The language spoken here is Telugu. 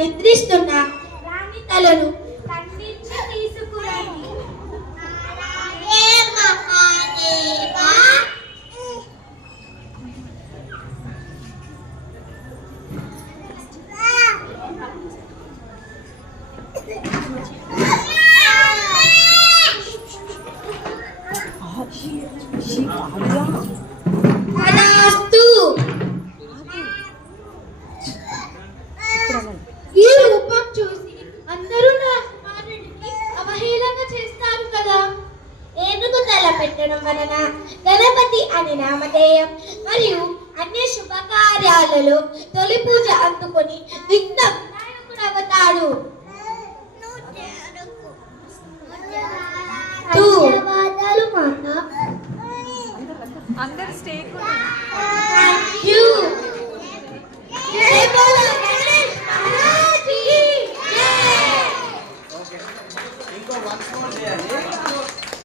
నిద్రిస్తున్న రాణి తలను ఖండించి తీసుకురండి. ఈ రూపం చూసి అందరూ నా కుమారుడికి అవహేళన చేస్తారు కదా. ఏనుగు తల పెట్టడం వలన గణపతి అని నామధేయం మరియు అన్ని శుభకార్యాలలో తొలి పూజ అందుకొని విఘ్న వినాయకుడు అవుతాడు.